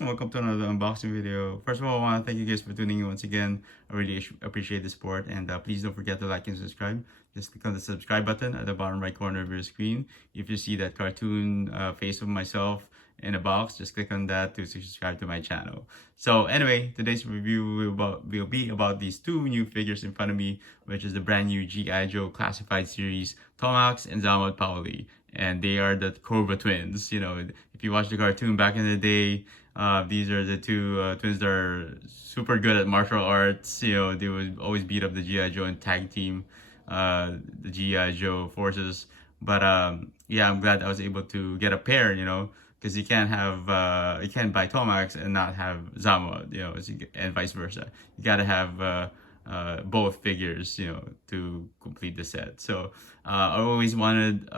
and welcome to another unboxing video. First of all, I want to thank you guys for tuning in once again. I really appreciate the support, and please don't forget to like and subscribe. Just click on the subscribe button at the bottom right corner of your screen. If you see that cartoon face of myself in a box, just click on that to subscribe to my channel. So anyway, today's review will be about these two new figures in front of me, which is the brand new G.I. Joe Classified Series Tomax and Xamot Paoli. And they are the Cobra twins. You know, if you watch the cartoon back in the day, these are the two twins that are super good at martial arts. You know, they would always beat up the G.I. Joe and tag team the G.I. Joe forces. But yeah, I'm glad I was able to get a pair, you know, because you can't have, you can't buy Tomax and not have Xamot, you know, and vice versa. You gotta have both figures, you know, to complete the set. So I always wanted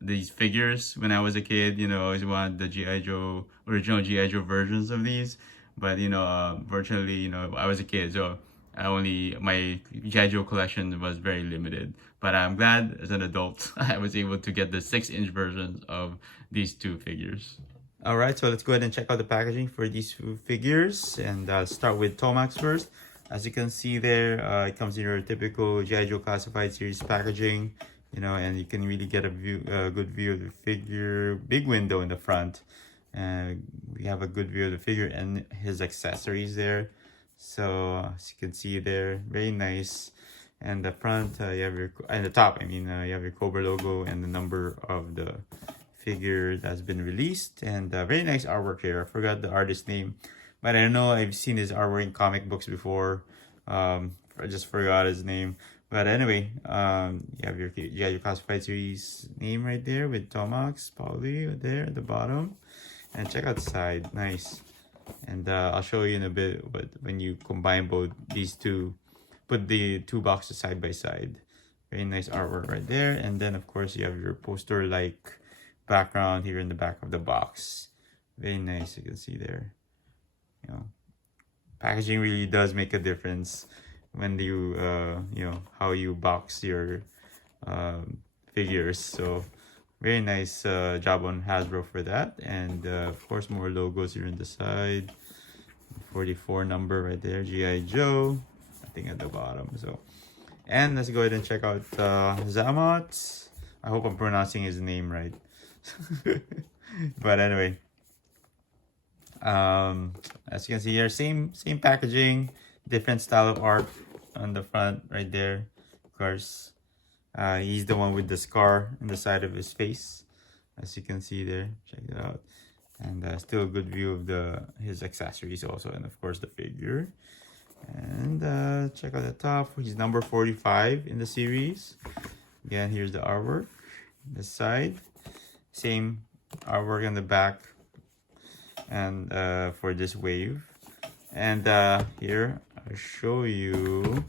these figures when I was a kid. You know, I always wanted the G.I. Joe, original G.I. Joe versions of these. But you know, fortunately, you know, I was a kid, so my G.I. Joe collection was very limited. But I'm glad as an adult I was able to get the 6-inch versions of these two figures. Alright, so let's go ahead and check out the packaging for these two figures, and start with Tomax first. As you can see there, it comes in your typical G.I. Joe Classified Series packaging, you know, and you can really get a good view of the figure. Big window in the front. We have a good view of the figure and his accessories there. So as you can see there, very nice. And the front, you have your, and the top, I mean, you have your Cobra logo and the number of the figure that's been released. And very nice artwork here. I forgot the artist's name, but I know I've seen his artwork in comic books before. I just forgot his name. But anyway, you have your G.I. Joe Classified Series name right there with Tomax Paoli there at the bottom. And check out the side, nice. And I'll show you in a bit, but when you combine both these two, put the two boxes side by side. Very nice artwork right there. And then of course you have your poster-like background here in the back of the box. Very nice, you can see there. You know, packaging really does make a difference when you you know, how you box your figures. So very nice job on Hasbro for that. And of course more logos here on the side. 44 number right there, G.I. Joe, I think at the bottom. So, and let's go ahead and check out Xamot. I hope I'm pronouncing his name right. But anyway, as you can see here, same packaging, different style of art on the front right there. Of course, he's the one with the scar in the side of his face, as you can see there. Check it out. And still a good view of his accessories also, and of course the figure. And check out the top. He's number 45 in the series. Again, here's the artwork. This side, same artwork on the back, and for this wave. And here I'll show you.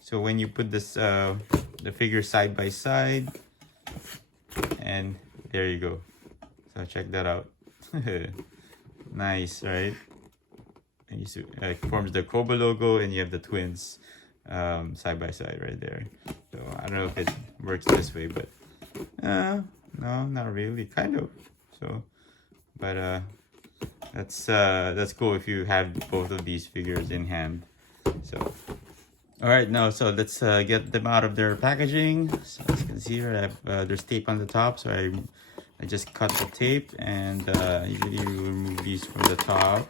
So when you put this the figure side by side, and there you go. So check that out. Nice, right? And you see, it forms the Cobra logo, and you have the twins side by side right there. So I don't know if it works this way, but no, not really, kind of. So, but that's cool if you have both of these figures in hand. So, all right, now so let's get them out of their packaging. So as you can see here, I have there's tape on the top, so I just cut the tape, and usually you remove these from the top.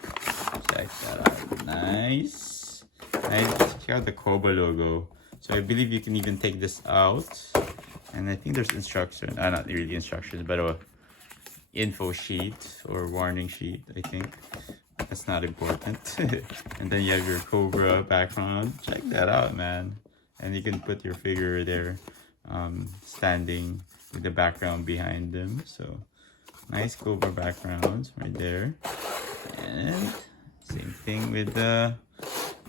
Check that out. Nice. Check out the Cobra logo. So I believe you can even take this out. And I think there's instructions. Not really instructions, but a info sheet or warning sheet, I think. That's not important. And then you have your Cobra background. Check that out, man. And you can put your figure there, standing with the background behind them. So nice Cobra backgrounds right there. And same thing with the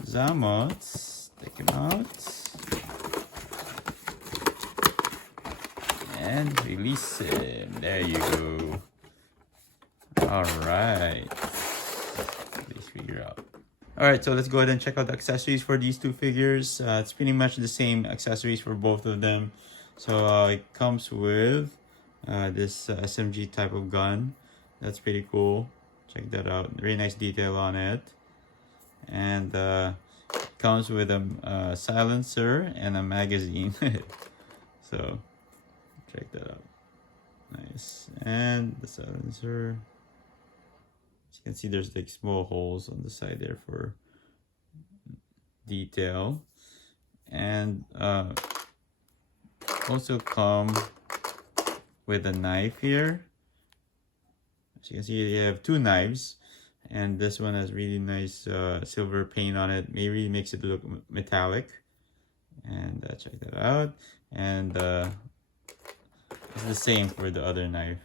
Xamots. Take them out and release him. There you go. All right, please figure out. All right, so let's go ahead and check out the accessories for these two figures. It's pretty much the same accessories for both of them. So it comes with this SMG type of gun. That's pretty cool. Check that out. Very nice detail on it. And comes with a silencer and a magazine. So check that out. Nice. And the silencer. As you can see, there's like small holes on the side there for detail. And also come with a knife here. As you can see, you have two knives, and this one has really nice silver paint on it. Maybe makes it look metallic. And check that out. And it's the same for the other knife.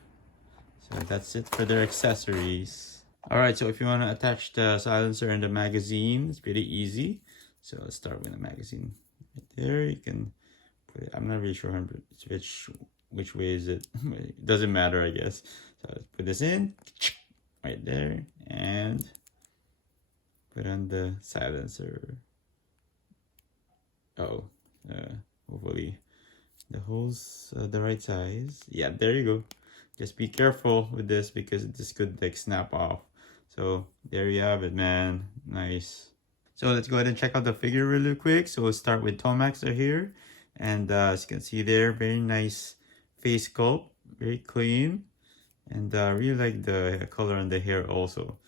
So that's it for their accessories. Alright, so if you want to attach the silencer and the magazine, it's pretty easy. So let's start with the magazine. Right there, you can put it. I'm not really sure which way is it. It doesn't matter, I guess. So let's put this in right there and put on the silencer. Oh, hopefully the holes the right size. Yeah, there you go. Just be careful with this because this could like snap off. So there you have it, man. Nice. So let's go ahead and check out the figure really quick. So we'll start with Tomax here. And as you can see there, very nice face sculpt, very clean. And really like the color on the hair also.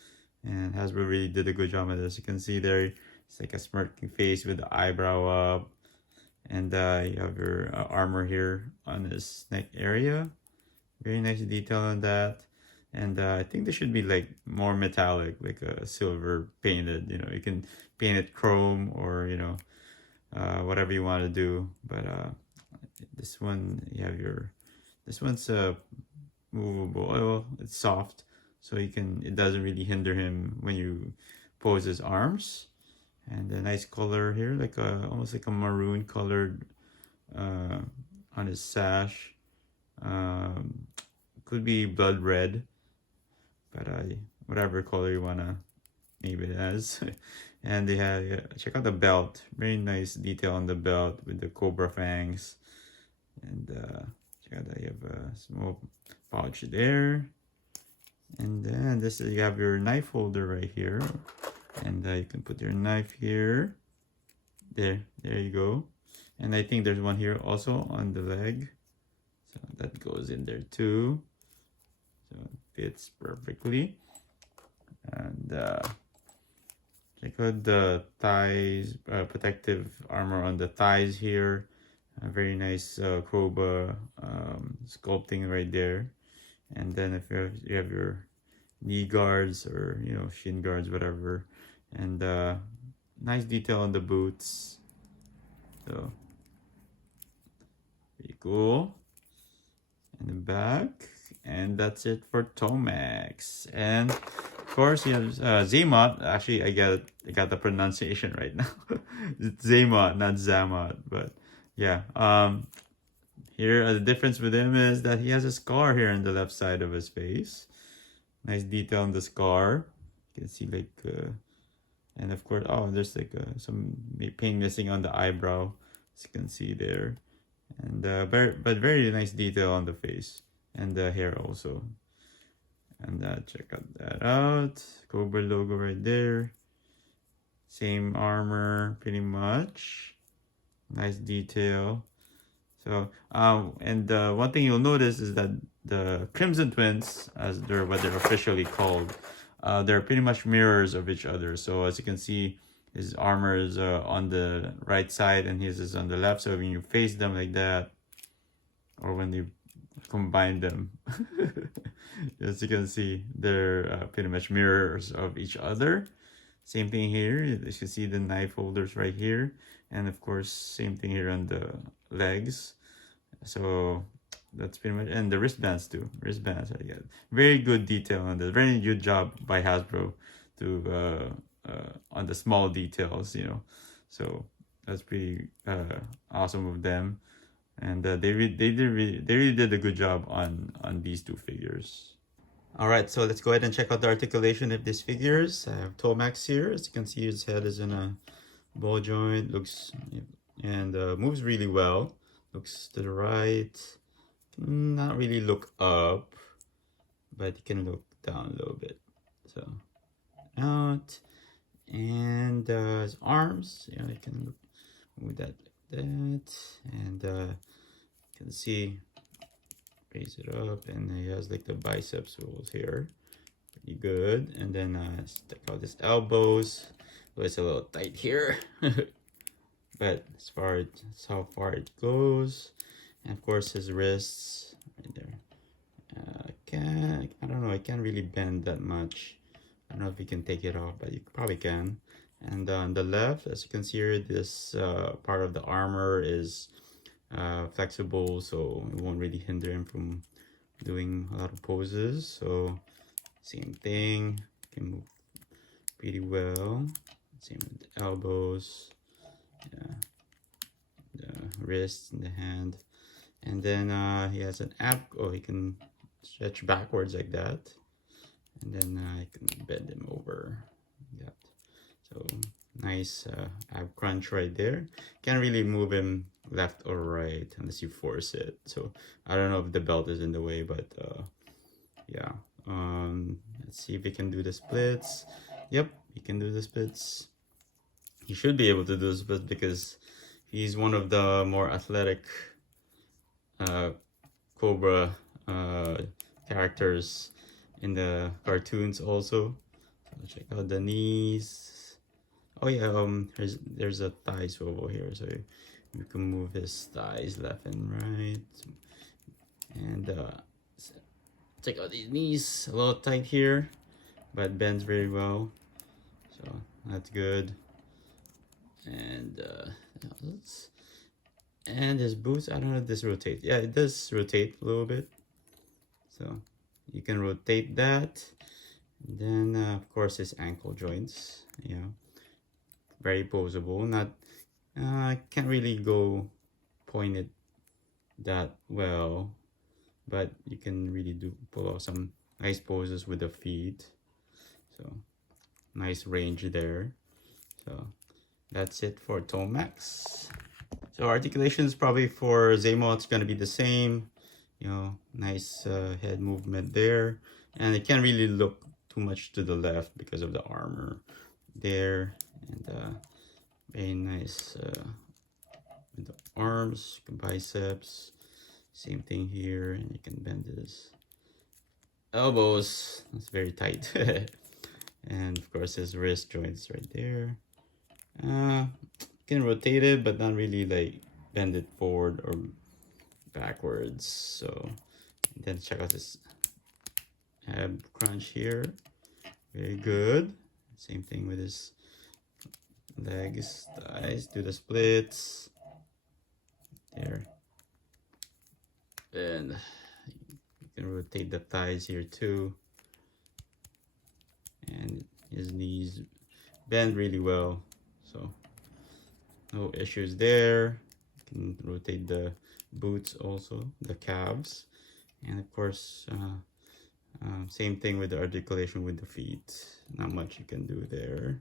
And Hasbro really did a good job with this. You can see there, it's like a smirking face with the eyebrow up. And you have your armor here on his neck area. Very nice detail on that. And I think this should be like more metallic, like a silver painted. You know, you can paint it chrome or, you know, whatever you want to do. But this one, you have your, this one's movable. Well, it's soft, so you can, it doesn't really hinder him when you pose his arms. And a nice color here, like a almost like a maroon colored on his sash. Could be blood red, but whatever color you wanna name it as. And they have, check out the belt. Very nice detail on the belt with the cobra fangs. And check out that you have a small pouch there. And then this is, you have your knife holder right here. And you can put your knife here. There you go. And I think there's one here also on the leg. So that goes in there too. So it fits perfectly. And check out the thighs, protective armor on the thighs here. Very nice cobra sculpting right there. And then if you have your knee guards or, you know, shin guards, whatever. And nice detail on the boots. So pretty cool. And the back. And that's it for Tomax. And of course, you have Xamot. Actually, I got the pronunciation right now. It's Xamot, not Xamot. But yeah, here the difference with him is that he has a scar here on the left side of his face. Nice detail on the scar. You can see like, and of course, oh, there's like some paint missing on the eyebrow, as you can see there. And very nice detail on the face and the hair also. And check out that out. Cobra logo right there. Same armor, pretty much. Nice detail. So, and one thing you'll notice is that the Crimson Twins, as what they're officially called, they're pretty much mirrors of each other. So as you can see, his armor is on the right side and his is on the left. So when you face them like that, or when you combine them, as you can see, they're pretty much mirrors of each other. Same thing here. You can see the knife holders right here. And of course, same thing here on the legs. So that's pretty much, and the wristbands too. Wristbands, I get very good detail on this. Very good job by Hasbro to on the small details, you know. So that's pretty awesome of them, and they really did a good job on these two figures. All right, so let's go ahead and check out the articulation of these figures. I have Tomax here. As you can see, his head is in a ball joint. Looks and moves really well. Looks to the right. Not really look up, but you can look down a little bit. So out, and his arms, yeah, I can move that like that, and you can see, raise it up, and he has like the biceps rolls here, pretty good. And then check out his elbows. Well, it's a little tight here, but as far as how far it goes, and of course his wrists right there. I don't know, I can't really bend that much. I don't know if you can take it off, but you probably can. And on the left, as you can see here, this part of the armor is flexible, so it won't really hinder him from doing a lot of poses. So same thing, can move pretty well. Same with the elbows, yeah, the wrist and the hand. And then he has an ab, oh, he can stretch backwards like that. And then I can bend him over. Yeah. So nice ab crunch right there. Can't really move him left or right unless you force it. So I don't know if the belt is in the way, but yeah. Let's see if he can do the splits. Yep, he can do the splits. He should be able to do the splits because he's one of the more athletic Cobra characters in the cartoons also. So check out the knees. Oh yeah, there's a thigh swivel here, so you can move his thighs left and right. And check out these knees, a little tight here, but bends very well, so that's good. And his boots, I don't know if this rotates. Yeah, it does rotate a little bit, so you can rotate that. And then of course his ankle joints, yeah, very posable. Not can't really go point it that well, but you can really pull off some nice poses with the feet. So nice range there. So that's it for Tomax. So articulation is probably for Xamot, it's gonna be the same. You know, nice head movement there, and it can't really look too much to the left because of the armor there. And very nice with the arms, biceps, same thing here, and you can bend his elbows. That's very tight. And of course his wrist joints right there. Can rotate it, but not really like bend it forward or backwards. So then check out this ab crunch here, very good. Same thing with his legs, thighs, do the splits there. And you can rotate the thighs here too, and his knees bend really well, so no issues there. You can rotate the boots also, the calves, and of course same thing with the articulation with the feet. Not much you can do there.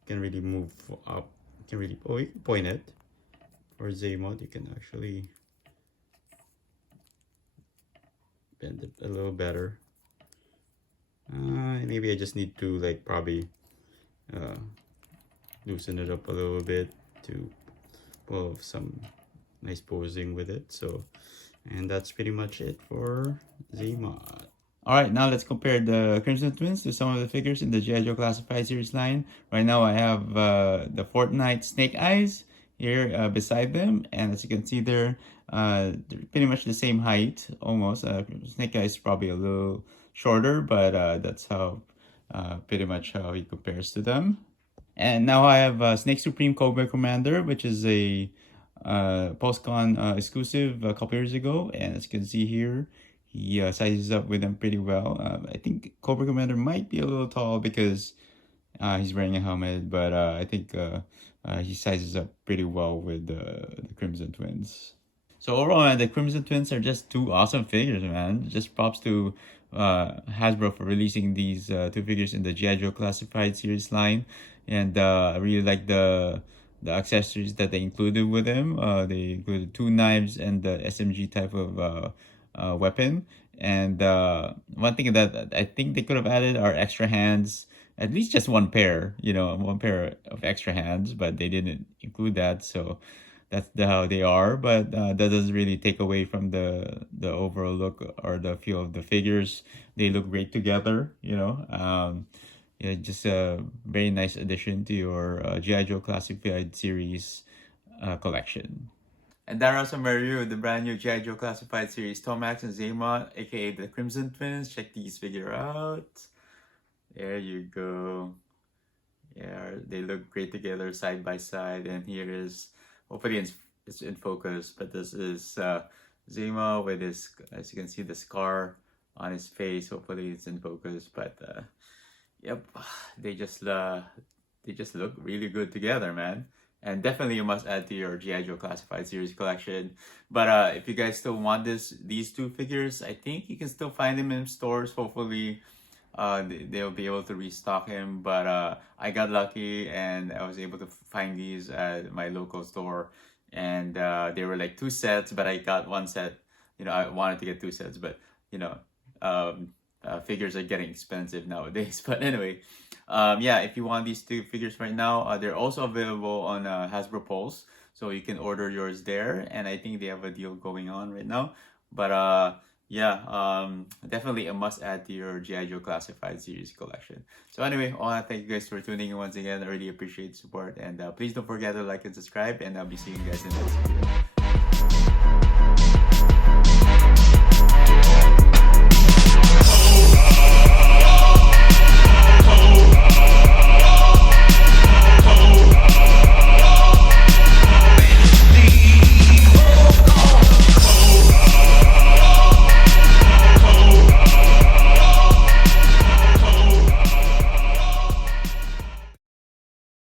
You can really move up, you can really, oh, you can point it. For Xamot, you can actually bend it a little better. Maybe I just need to like probably loosen it up a little bit to pull off some nice posing with it. So, and that's pretty much it for Xamot. Alright, now let's compare the Crimson Twins to some of the figures in the G.I. Joe Classified Series line. Right now I have the Fortnite Snake Eyes here beside them, and as you can see they're pretty much the same height, almost. Snake Eyes is probably a little shorter, but that's how pretty much how he compares to them. And now I have Snake Supreme Cobra Commander, which is a PulseCon exclusive a couple years ago, and as you can see here, he sizes up with them pretty well. I think Cobra Commander might be a little tall because he's wearing a helmet, but I think he sizes up pretty well with the Crimson Twins. So overall, man, the Crimson Twins are just two awesome figures, man. Just props to Hasbro for releasing these two figures in the G.I. Joe Classified Series line. And I really like the accessories that they included with them. They included two knives and the SMG type of weapon. And one thing that I think they could have added are extra hands, at least just one pair, one pair of extra hands, but they didn't include that. So that's how they are. But that doesn't really take away from the overall look or the feel of the figures. They look great together, yeah, just a very nice addition to your G.I. Joe Classified series collection. And that also my review of the brand new G.I. Joe Classified series Tomax and Xamot, aka the Crimson Twins. Check these figure out. There you go. Yeah, they look great together side by side. And here is, hopefully it's in focus, but this is Xamot with his, as you can see, the scar on his face. Hopefully it's in focus, but yep, they just look really good together, man. And definitely you must add to your G.I. Joe Classified series collection. But if you guys still want these two figures, I think you can still find them in stores. Hopefully they'll be able to restock him. But I got lucky and I was able to find these at my local store. And they were like 2 sets, but I got 1 set. I wanted to get 2 sets, but figures are getting expensive nowadays. But anyway, yeah, if you want these 2 figures right now, they're also available on Hasbro Pulse, so you can order yours there. And I think they have a deal going on right now. But yeah, definitely a must add to your G.I. Joe Classified series collection. So anyway, I want to thank you guys for tuning in once again. I really appreciate the support, and please don't forget to like and subscribe, and I'll be seeing you guys in the next video.